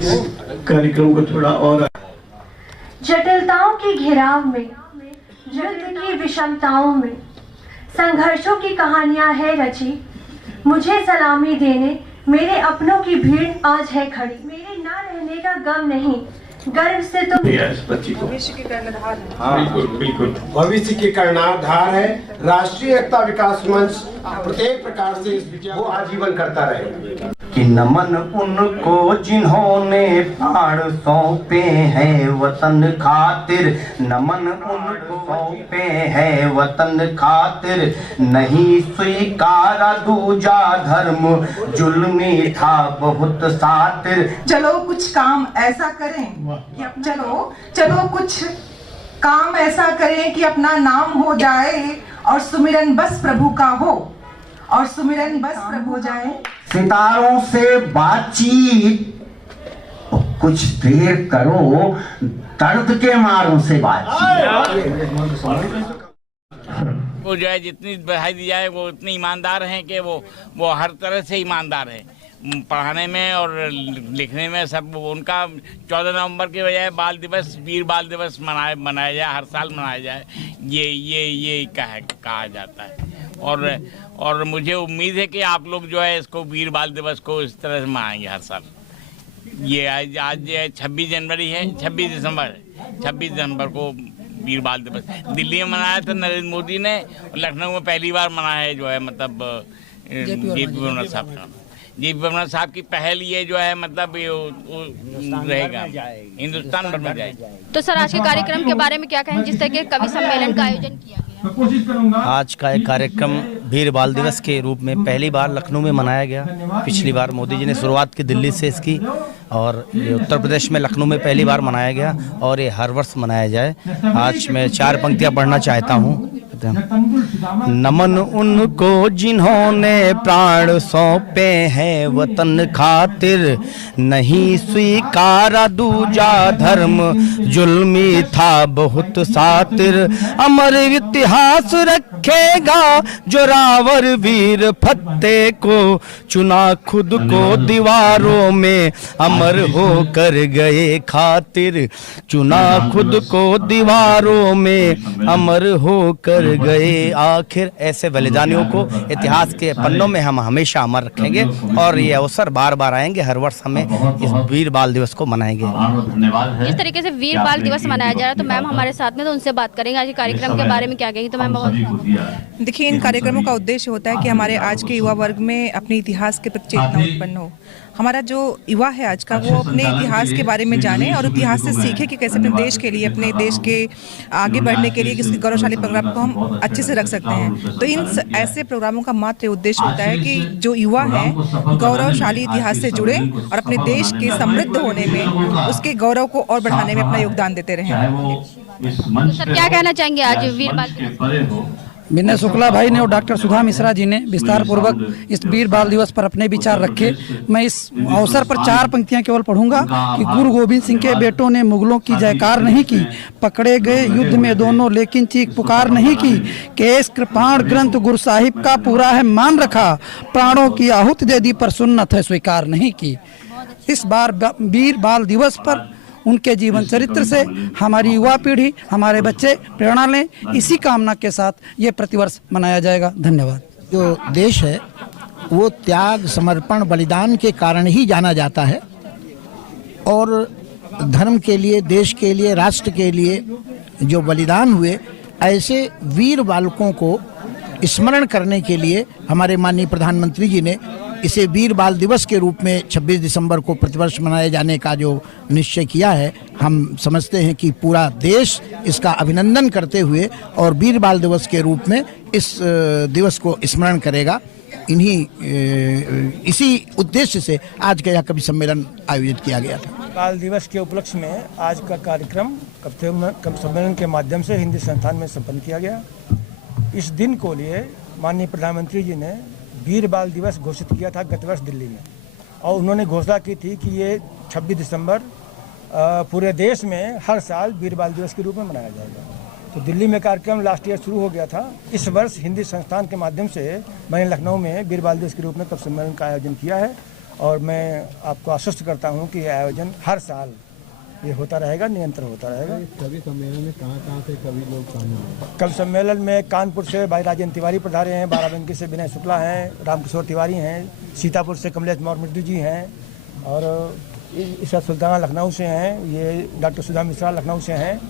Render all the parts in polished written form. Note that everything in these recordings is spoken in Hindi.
कार्यक्रम को थोड़ा और जटिलताओं के घेराव में, युद्ध की विषमताओं में संघर्षों की कहानियां है रची। मुझे सलामी देने मेरे अपनों की भीड़ आज है खड़ी। मेरे ना रहने का गम नहीं, गर्व से तुम भविष्य के कर्णधार हैं। बिल्कुल बिल्कुल भविष्य के कर्णधार है। राष्ट्रीय एकता विकास मंच प्रत्येक प्रकार से इस विजय को आजीवन करता रहे। कि नमन उनको जिन्होंने प्राण सौंपे हैं वतन खातिर, नमन उनको सौंपे हैं वतन खातिर, नहीं स्वीकारा दूजा धर्म जुल्मी था बहुत सातिर। चलो कुछ काम ऐसा करें कि चलो कुछ काम ऐसा करें कि अपना नाम हो जाए और सुमिरन बस प्रभु का हो, और सुमिरन बस प्रभु हो जाए। सितारों से बातचीत कुछ देर करो, दर्द के मारों से बातचीत। वो जो है जितनी बधाई दी जाए वो उतने ईमानदार हैं कि वो हर तरह से ईमानदार हैं, पढ़ाने में और लिखने में सब। उनका 14 नवंबर के बजाय बाल दिवस, वीर बाल दिवस मनाया जाए, हर साल मनाया जाए, ये कहा जाता है। और मुझे उम्मीद है कि आप लोग जो है इसको वीर बाल दिवस को इस तरह से मनाएंगे हर साल। ये आज 26 जनवरी है, 26 दिसंबर को वीर बाल दिवस दिल्ली में मनाया था नरेंद्र मोदी ने, लखनऊ में पहली बार मनाया है जो है मतलब जेपी वर्मा साहब की पहल ये जो है मतलब रहेगा, हिंदुस्तान भर में जाएगा। तो सर आज के कार्यक्रम के बारे में क्या कहें, जिस तरह के कवि सम्मेलन का आयोजन किया गया? आज का एक कार्यक्रम वीर बाल दिवस के रूप में पहली बार लखनऊ में मनाया गया। पिछली बार मोदी जी ने शुरुआत की दिल्ली से इसकी, और ये उत्तर प्रदेश में लखनऊ में पहली बार मनाया गया और ये हर वर्ष मनाया जाए। आज मैं 4 पंक्तियां पढ़ना चाहता हूँ। नमन उनको जिन्होंने प्राण सौंपे हैं वतन खातिर, नहीं स्वीकारा दूजा धर्म जुल्मी था बहुत सातिर। अमर इतिहास रखेगा जोरावर वीर फतेह को, चुना खुद को दीवारों में अमर होकर गए खातिर, चुना खुद को दीवारों में अमर होकर गए आखिर। ऐसे बलिदानियों को इतिहास के पन्नों में हम हमेशा अमर रखेंगे और ये अवसर बार बार आएंगे। हर वर्ष हमें इस वीर बाल दिवस को मनाएंगे। जिस तरीके से वीर बाल दिवस मनाया जा रहा है तो मैम हमारे साथ में, तो उनसे बात करेंगे आज के कार्यक्रम के बारे में क्या कहेंगी। तो मैम बहुत देखिए, इन कार्यक्रमों का उद्देश्य होता है कि हमारे आज के युवा वर्ग में अपने इतिहास के प्रति चेतना उत्पन्न हो। हमारा जो युवा है आज का, वो अपने इतिहास के बारे में जाने और इतिहास से सीखे कि कैसे अपने देश के लिए, अपने देश के आगे बढ़ने के लिए किसी गौरवशाली प्रोग्राम को हम अच्छे से रख सकते हैं। तो इन ऐसे प्रोग्रामों का मात्र उद्देश्य होता है कि जो युवा हैं गौरवशाली इतिहास से जुड़े और अपने देश के समृद्ध होने में, उसके गौरव को और बढ़ाने में अपना योगदान देते रहें। तो सर क्या कहना चाहेंगे आज वीर बाल दिवस? विनय शुक्ला भाई ने और डॉक्टर सुधा मिश्रा जी ने विस्तार पूर्वक इस वीर बाल दिवस पर अपने विचार रखे। मैं इस अवसर पर 4 पंक्तियां केवल पढ़ूंगा कि गुरु गोविंद सिंह के बेटों ने मुगलों की जयकार नहीं की, पकड़े गए युद्ध में दोनों लेकिन चीख पुकार नहीं की, केस कृपाण ग्रंथ गुरु साहिब का पूरा है मान रखा, प्राणों की आहुति दे दी पर सुन्नत है स्वीकार नहीं की। इस बार वीर बाल दिवस पर उनके जीवन चरित्र से हमारी युवा पीढ़ी, हमारे बच्चे प्रेरणा लें, इसी कामना के साथ ये प्रतिवर्ष मनाया जाएगा। धन्यवाद। जो देश है वो त्याग, समर्पण, बलिदान के कारण ही जाना जाता है, और धर्म के लिए, देश के लिए, राष्ट्र के लिए जो बलिदान हुए, ऐसे वीर बालकों को स्मरण करने के लिए हमारे माननीय प्रधानमंत्री जी ने इसे वीर बाल दिवस के रूप में 26 दिसंबर को प्रतिवर्ष मनाए जाने का जो निश्चय किया है। हम समझते हैं कि पूरा देश इसका अभिनंदन करते हुए और वीर बाल दिवस के रूप में इस दिवस को स्मरण करेगा। इसी उद्देश्य से आज का यह कवि सम्मेलन आयोजित किया गया था। बाल दिवस के उपलक्ष्य में आज का कार्यक्रम कवि सम्मेलन के माध्यम से हिंदी संस्थान में संपन्न किया गया। इस दिन को लिए माननीय प्रधानमंत्री जी ने वीर बाल दिवस घोषित किया था गत वर्ष दिल्ली में, और उन्होंने घोषणा की थी कि ये 26 दिसंबर पूरे देश में हर साल वीर बाल दिवस के रूप में मनाया जाएगा। तो दिल्ली में कार्यक्रम लास्ट ईयर शुरू हो गया था। इस वर्ष हिंदी संस्थान के माध्यम से मैंने लखनऊ में वीर बाल दिवस के रूप में कवि सम्मेलन का आयोजन किया है, और मैं आपको आश्वस्त करता हूं कि यह आयोजन हर साल ये होता रहेगा, निरंतर होता रहेगा। कवि सम्मेलन में कहाँ से कवि लोग शामिल हैं? कवि सम्मेलन में कानपुर से भाई राजेंद्र तिवारी पधारे हैं, बाराबंकी से विनय शुक्ला हैं, रामकिशोर तिवारी हैं, सीतापुर से कमलेश मौर्य मृदु जी हैं, और ईशा सुल्तान लखनऊ से हैं, ये डॉक्टर सुधा मिश्रा लखनऊ से हैं,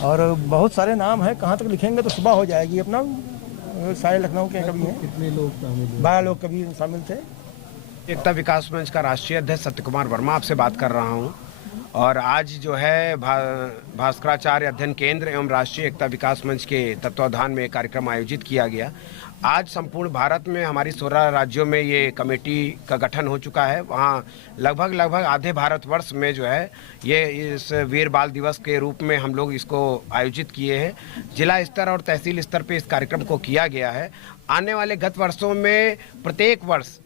और बहुत सारे नाम हैं। कहाँ तक लिखेंगे तो सुबह हो जाएगी। अपना सारे लखनऊ के कवि हैं। कितने लोग शामिल हैं? 12 लोग कवि शामिल थे। एकता विकास मंच का राष्ट्रीय अध्यक्ष सत्य कुमार वर्मा आपसे बात कर रहा हूं। और आज जो है भास्कराचार्य अध्ययन केंद्र एवं राष्ट्रीय एकता विकास मंच के तत्वावधान में कार्यक्रम आयोजित किया गया। आज संपूर्ण भारत में हमारी 16 राज्यों में ये कमेटी का गठन हो चुका है। वहाँ लगभग आधे भारतवर्ष में जो है ये इस वीर बाल दिवस के रूप में हम लोग इसको आयोजित किए हैं। जिला स्तर और तहसील स्तर पे इस कार्यक्रम को किया गया है। आने वाले गत वर्षों में प्रत्येक वर्ष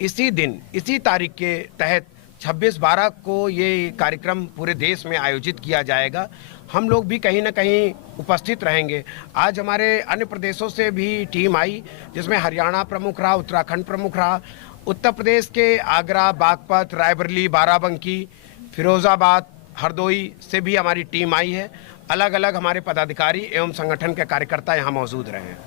इसी दिन इसी तारीख के तहत 26/12 को ये कार्यक्रम पूरे देश में आयोजित किया जाएगा। हम लोग भी कहीं ना कहीं उपस्थित रहेंगे। आज हमारे अन्य प्रदेशों से भी टीम आई, जिसमें हरियाणा प्रमुख रहा, उत्तराखंड प्रमुख रहा, उत्तर प्रदेश के आगरा, बागपत, रायबरेली, बाराबंकी, फिरोजाबाद, हरदोई से भी हमारी टीम आई है। अलग अलग हमारे पदाधिकारी एवं संगठन के कार्यकर्ता यहाँ मौजूद रहे हैं।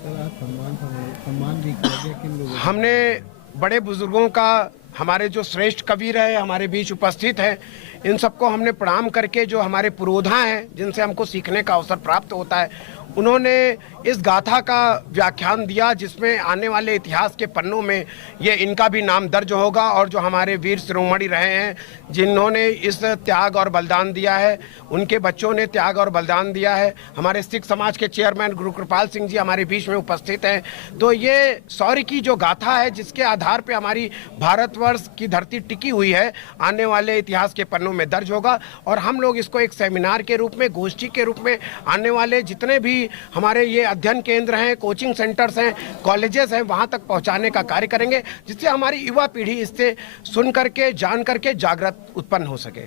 सम्मान भी किया गया किन लोगों? हमने बड़े बुजुर्गों का, हमारे जो श्रेष्ठ कवि रहे हमारे बीच उपस्थित हैं, इन सबको हमने प्रणाम करके, जो हमारे पुरोधा हैं जिनसे हमको सीखने का अवसर प्राप्त होता है, उन्होंने इस गाथा का व्याख्यान दिया, जिसमें आने वाले इतिहास के पन्नों में ये इनका भी नाम दर्ज होगा। और जो हमारे वीर शिरोमणि रहे हैं, जिन्होंने इस त्याग और बलिदान दिया है, उनके बच्चों ने त्याग और बलिदान दिया है। हमारे सिख समाज के चेयरमैन गुरु कृपाल सिंह जी हमारे बीच में उपस्थित हैं। तो ये शौर्य की जो गाथा है, जिसके आधार पर हमारी भारतवर्ष की धरती टिकी हुई है, आने वाले इतिहास के पन्नों में दर्ज होगा। और हम लोग इसको एक सेमिनार के रूप में, गोष्ठी के रूप में, आने वाले जितने भी हमारे ये अध्ययन केंद्र हैं, कोचिंग सेंटर्स हैं, कॉलेजेस हैं, वहां तक पहुंचाने का कार्य करेंगे, जिससे हमारी युवा पीढ़ी इससे सुन करके, जान करके जागृत उत्पन्न हो सके।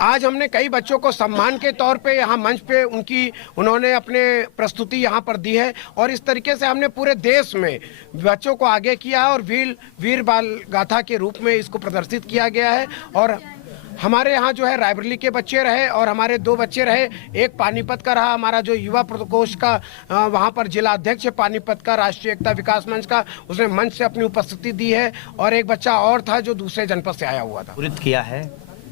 आज हमने कई बच्चों को सम्मान के तौर पे यहाँ मंच पे उन्होंने अपने प्रस्तुति यहाँ पर दी है। और इस तरीके से हमने पूरे देश में बच्चों को आगे किया और वीर बाल गाथा के रूप में इसको प्रदर्शित किया गया है। और हमारे यहाँ जो है रायबरेली के बच्चे रहे और हमारे 2 बच्चे रहे। एक पानीपत का रहा, हमारा जो युवा प्रकोष्ठ का वहाँ पर जिला अध्यक्ष है पानीपत का, राष्ट्रीय एकता विकास मंच का, उसने मंच से अपनी उपस्थिति दी है। और एक बच्चा और था जो दूसरे जनपद से आया हुआ था। पूरित किया है।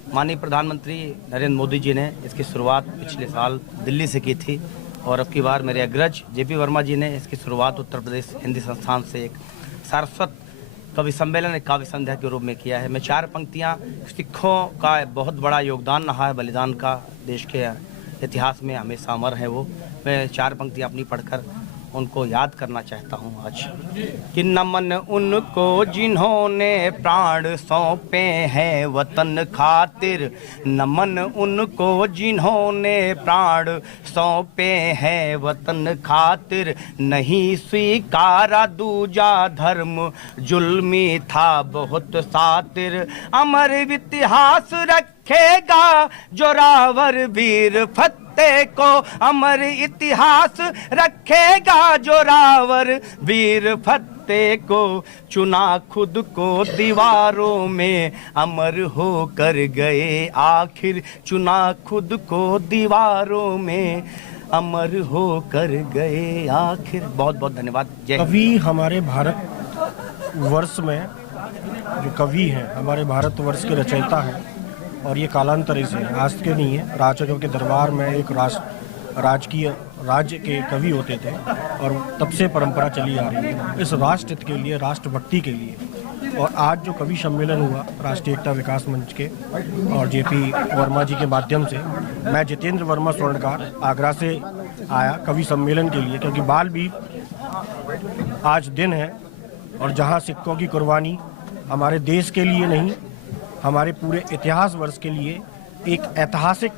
माननीय प्रधानमंत्री नरेंद्र मोदी जी ने इसकी शुरुआत पिछले साल दिल्ली से की थी, और अब की बार मेरे अग्रज JP वर्मा जी ने इसकी शुरुआत उत्तर प्रदेश हिंदी संस्थान से एक सारस्वत कवि सम्मेलन, एक काव्य संध्या के रूप में किया है। मैं 4 पंक्तियाँ, सिखों का बहुत बड़ा योगदान रहा है बलिदान का, देश के इतिहास में हमेशा अमर है वो। मैं 4 पंक्तियाँ अपनी पढ़कर उनको याद करना चाहता हूँ आज। कि नमन उनको जिन्होंने प्राण सौंपे हैं वतन खातिर, नमन उनको जिन्होंने प्राण सौंपे हैं वतन खातिर, नहीं स्वीकारा दूजा धर्म जुल्मी था बहुत सातिर, अमर इतिहास रखेगा जोरावर वीर फतेह को, अमर इतिहास रखेगा जोरावर वीर फतेह को, चुना खुद को दीवारों में अमर होकर गए आखिर, चुना खुद को दीवारों में अमर होकर गए आखिर। बहुत बहुत धन्यवाद। जय कवि हमारे भारत वर्ष में जो कवि हैं, हमारे भारतवर्ष के रचयिता हैं, और ये कालांतर से है, आज के नहीं है। राजकों के दरबार में एक राज्य के कवि होते थे, और तब से परंपरा चली आ रही है इस राष्ट्र के लिए, राष्ट्रभक्ति के लिए। और आज जो कवि सम्मेलन हुआ राष्ट्रीय एकता विकास मंच के और JP वर्मा जी के माध्यम से, मैं जितेंद्र वर्मा स्वर्णकार आगरा से आया कवि सम्मेलन के लिए, क्योंकि बाल बीर आज दिन है, और जहाँ सिक्कों की कुर्बानी हमारे देश के लिए नहीं, हमारे पूरे इतिहास वर्ष के लिए एक ऐतिहासिक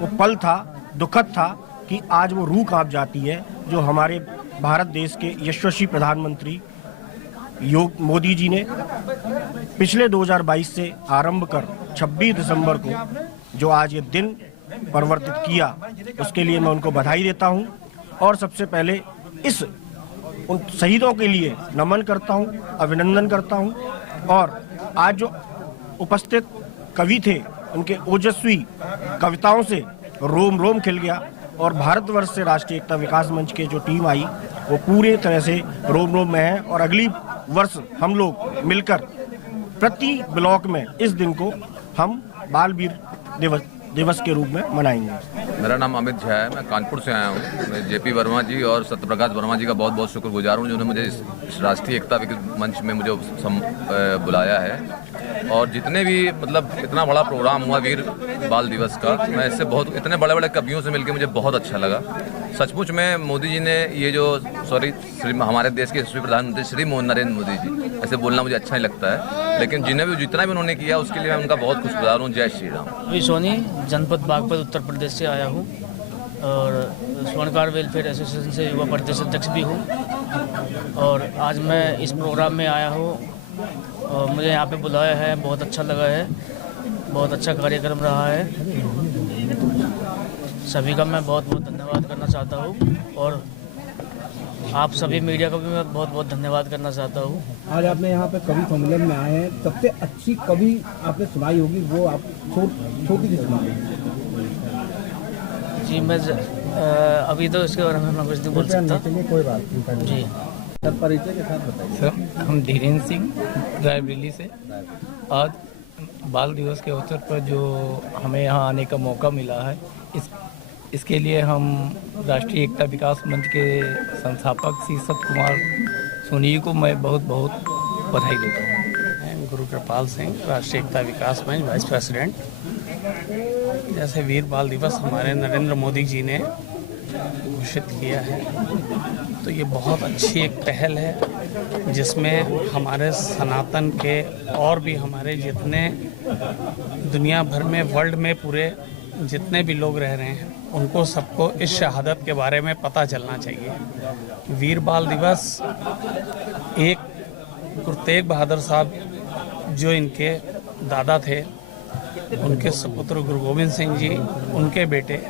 वो पल था, दुखद था कि आज वो रूह कांप जाती है, जो हमारे भारत देश के यशस्वी प्रधानमंत्री मोदी जी ने पिछले 2022 से आरंभ कर 26 दिसंबर को जो आज ये दिन परिवर्तित किया, उसके लिए मैं उनको बधाई देता हूं। और सबसे पहले इस उन शहीदों के लिए नमन करता हूं, अभिनंदन करता हूं। और आज जो उपस्थित कवि थे, उनके ओजस्वी कविताओं से रोम रोम खिल गया और भारतवर्ष से राष्ट्रीय एकता विकास मंच के जो टीम आई वो पूरे तरह से रोम रोम में है। और अगली वर्ष हम लोग मिलकर प्रति ब्लॉक में इस दिन को हम बाल वीर दिवस के रूप में मनाएंगे। मेरा नाम अमित झा है, मैं कानपुर से आया हूँ। मैं जेपी वर्मा जी और सत्यप्रकाश वर्मा जी का बहुत बहुत शुक्रगुजार हूँ जिन्होंने मुझे इस राष्ट्रीय एकता मंच में मुझे बुलाया है। और जितने भी मतलब इतना बड़ा प्रोग्राम हुआ वीर बाल दिवस का, मैं इससे बहुत इतने बड़े बड़े कवियों से मिलकर मुझे बहुत अच्छा लगा। सचमुच में मोदी जी ने ये जो हमारे देश के यशस्वी प्रधानमंत्री श्री नरेंद्र मोदी जी, ऐसे बोलना मुझे अच्छा नहीं लगता है, लेकिन जितना भी उन्होंने किया उसके लिए मैं उनका बहुत खुशगुजार हूँ। जय श्री राम। अभी सोनी जनपद बागपत उत्तर प्रदेश से आया हूँ और स्वर्णकार वेलफेयर एसोसिएशन से युवा प्रदेश अध्यक्ष भी हूँ। और आज मैं इस प्रोग्राम में आया हूँ और मुझे यहाँ पे बुलाया है, बहुत अच्छा लगा है, बहुत अच्छा कार्यक्रम रहा है। सभी का मैं बहुत बहुत धन्यवाद करना चाहता हूँ और आप सभी मीडिया का भी मैं बहुत बहुत धन्यवाद करना चाहता हूँ। आज आपने यहाँ पे कवि सम्मेलन में आए हैं, सबसे अच्छी कवि आपने सुनाई होगी, वो आप छोटी सी सुनाई। जी मैं अभी तो इसके बारे में मैं कुछ नहीं बोल सकता। कोई बात नहीं जी। सर परिचय के साथ बताइए। सर हम धीरेन्द्र सिंह रायबरेली से। आज बाल दिवस के अवसर पर जो हमें यहाँ आने का मौका मिला है, इसके लिए हम राष्ट्रीय एकता विकास मंच के संस्थापक श्री सत्य कुमार सोनी को मैं बहुत बहुत बधाई देता हूँ। गुरु कृपाल सिंह, राष्ट्रीय एकता विकास मंच वाइस प्रेसिडेंट। जैसे वीर बाल दिवस हमारे नरेंद्र मोदी जी ने घोषित किया है, तो ये बहुत अच्छी एक पहल है जिसमें हमारे सनातन के और भी हमारे जितने दुनिया भर में वर्ल्ड में पूरे जितने भी लोग रह रहे हैं उनको सबको इस शहादत के बारे में पता चलना चाहिए। वीर बाल दिवस एक गुरु तेग बहादुर साहब जो इनके दादा थे, उनके सुपुत्र गुरु गोविंद सिंह जी, उनके बेटे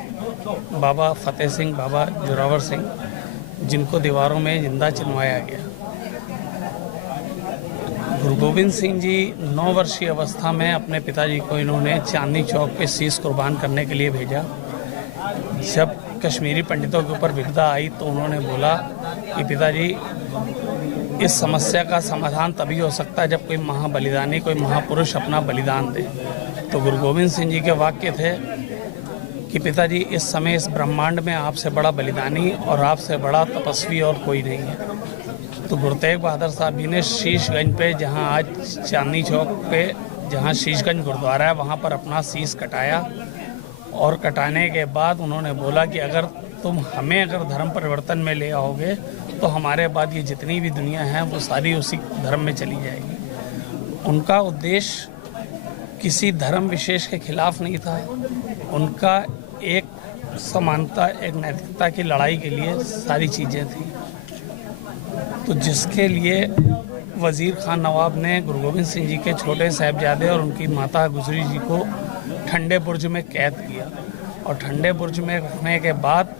बाबा फतेह सिंह, बाबा जोरावर सिंह, जिनको दीवारों में जिंदा चिनवाया गया। गुरु गोविंद सिंह जी 9 वर्षीय अवस्था में अपने पिताजी को इन्होंने चांदनी चौक पे शीश कुर्बान करने के लिए भेजा। जब कश्मीरी पंडितों के ऊपर विपदा आई तो उन्होंने बोला कि पिताजी इस समस्या का समाधान तभी हो सकता है जब कोई महाबलिदानी, कोई महापुरुष अपना बलिदान दे। तो गुरु गोविंद सिंह जी के वाक्य थे कि पिताजी इस समय इस ब्रह्मांड में आपसे बड़ा बलिदानी और आपसे बड़ा तपस्वी और कोई नहीं है। तो गुरु तेग बहादुर साहब जी ने शीशगंज पे, जहां आज चांदनी चौक पे जहां शीशगंज गुरुद्वारा है, वहां पर अपना शीश कटाया। और कटाने के बाद उन्होंने बोला कि अगर तुम हमें अगर धर्म परिवर्तन में ले आओगे तो हमारे बाद ये जितनी भी दुनिया है वो सारी उसी धर्म में चली जाएगी। उनका उद्देश्य किसी धर्म विशेष के खिलाफ नहीं था, उनका एक समानता, एक नैतिकता की लड़ाई के लिए सारी चीज़ें थी। तो जिसके लिए वज़ीर खान नवाब ने गुरु गोविंद सिंह जी के छोटे साहिबजादे और उनकी माता गुजरी जी को ठंडे बुर्ज में कैद किया। और ठंडे बुर्ज में रखने के बाद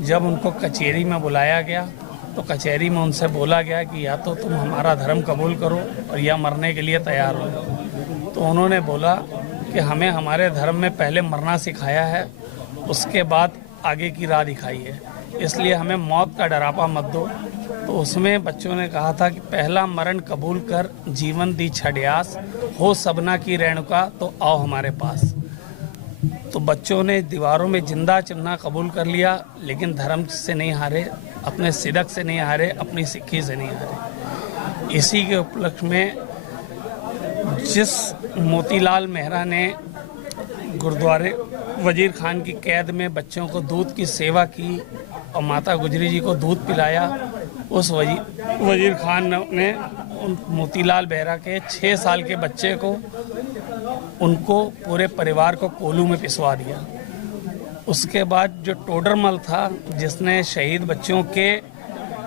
जब उनको कचहरी में बुलाया गया तो कचहरी में उनसे बोला गया कि या तो तुम हमारा धर्म कबूल करो और या मरने के लिए तैयार हो। तो उन्होंने बोला कि हमें हमारे धर्म में पहले मरना सिखाया है, उसके बाद आगे की राह दिखाई है, इसलिए हमें मौत का डरापा मत दो। तो उसमें बच्चों ने कहा था कि पहला मरण कबूल कर, जीवन दी छड्यास, हो सबना की रेणुका तो आओ हमारे पास। तो बच्चों ने दीवारों में जिंदा चुनना कबूल कर लिया, लेकिन धर्म से नहीं हारे, अपने सिदक से नहीं हारे, अपनी सिक्खी से नहीं हारे। इसी के उपलक्ष्य में जिस मोतीलाल मेहरा ने गुरुद्वारे वजीर खान की कैद में बच्चों को दूध की सेवा की और माता गुजरी जी को दूध पिलाया, उस वजीर खान ने उन मोतीलाल मेहरा के 6 साल के बच्चे को, उनको पूरे परिवार को कोल्हू में पिसवा दिया। उसके बाद जो टोडरमल था जिसने शहीद बच्चों के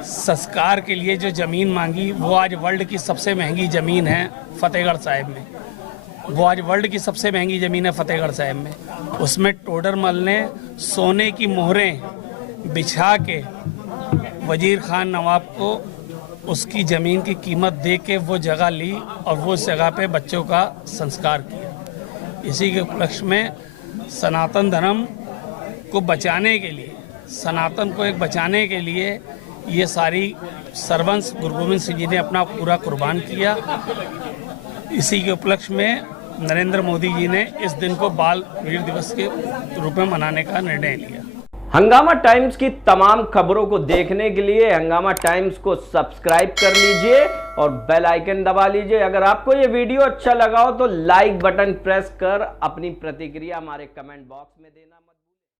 संस्कार के लिए जो ज़मीन मांगी, वो आज वर्ल्ड की सबसे महंगी ज़मीन है फतेहगढ़ साहिब में। वो आज वर्ल्ड की सबसे महंगी ज़मीन है फतेहगढ़ साहिब में। उसमें टोडरमल ने सोने की मोहरें बिछा के वजीर खान नवाब को उसकी ज़मीन की कीमत दे के वो जगह ली और वो उस जगह पे बच्चों का संस्कार किया। इसी के उपलक्ष्य में सनातन धर्म को बचाने के लिए, सनातन को एक बचाने के लिए ये सारी सर्वंस गुरु गोविंद सिंह जी ने अपना पूरा कुर्बान किया। इसी के उपलक्ष्य में नरेंद्र मोदी जी ने इस दिन को बाल वीर दिवस के रूप में मनाने का निर्णय लिया। हंगामा टाइम्स की तमाम खबरों को देखने के लिए हंगामा टाइम्स को सब्सक्राइब कर लीजिए और बेल आइकन दबा लीजिए। अगर आपको ये वीडियो अच्छा लगा हो तो लाइक बटन प्रेस कर अपनी प्रतिक्रिया हमारे कमेंट बॉक्स में देना।